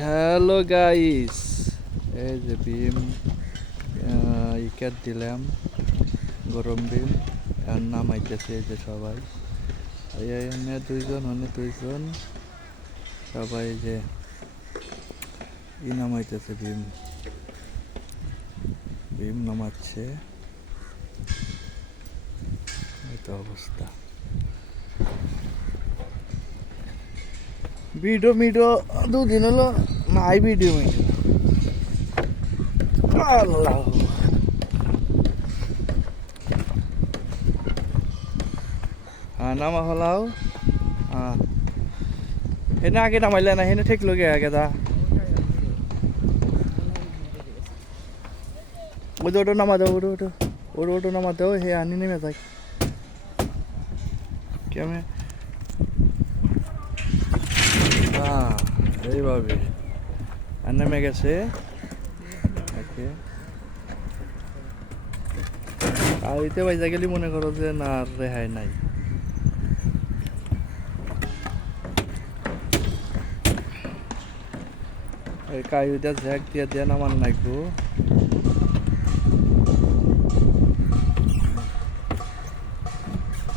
Hello guys এই যে বিম ইকেট দিলাম, গরম বিম আর নামাইতেছে এই যে সবাই। এনে দুইজন অনে দুইজন। সবাই যে ই নামাইতেছে বিম বিম নামাচ্ছে। এই তো অবস্থা। ভিডিও ভিডিও দুদিন হলো নাই ভিডিও ভিডিও আল্লাহ। হ্যাঁ নামা হলাও। হ্যাঁ। হেনে আগে নামাইলে না, হেনে ঠিক লগে আগে দা। ওটা ওটা নামা দাও ওটা ওটা ওটা ওটা নামা দাও হে আনি নেমে যাক কেমন? এইভাবে। আর নেমে গেছে। আর এতে বাইজা গেলে মনে করো যে, না রেহাই নাই। ঝ্যাক দিয়া দিয়া নামান লাগবো।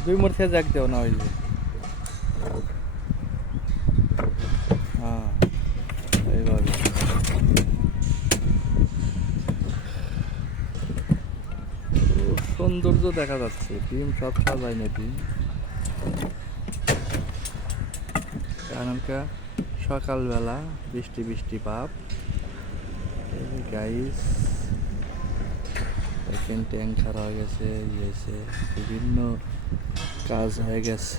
দুই মোর থেকে ঝ্যাক দেও না হইলে। সৌন্দর্য দেখা যাচ্ছে। ডিম সব সাজায় না ডিম। এখনকার সকালবেলা বৃষ্টি বৃষ্টি পাপ। গাইস দেখেন ট্যাঙ্ক খারাপ হয়ে গেছে ইয়ে বিভিন্ন কাজ হয়ে গেছে।